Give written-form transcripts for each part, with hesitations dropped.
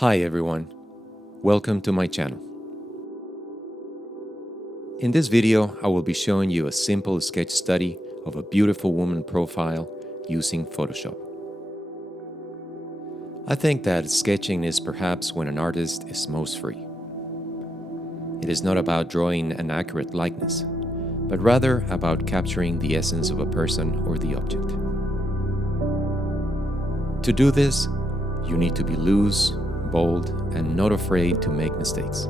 Hi everyone, welcome to my channel. In this video, I will be showing you a simple sketch study of a beautiful woman profile using Photoshop. I think that sketching is perhaps when an artist is most free. It is not about drawing an accurate likeness, but rather about capturing the essence of a person or the object. To do this, you need to be loose, bold, and not afraid to make mistakes.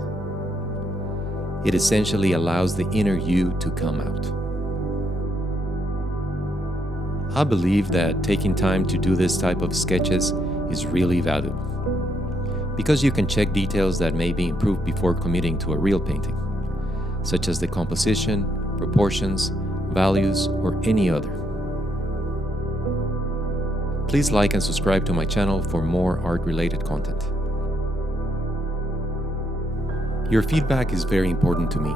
It essentially allows the inner you to come out. I believe that taking time to do this type of sketches is really valuable, because you can check details that may be improved before committing to a real painting, such as the composition, proportions, values, or any other. Please like and subscribe to my channel for more art-related content. Your feedback is very important to me,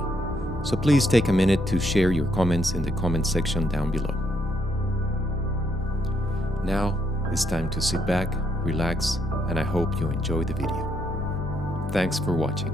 so please take a minute to share your comments in the comment section down below. Now, it's time to sit back, relax, and I hope you enjoy the video. Thanks for watching.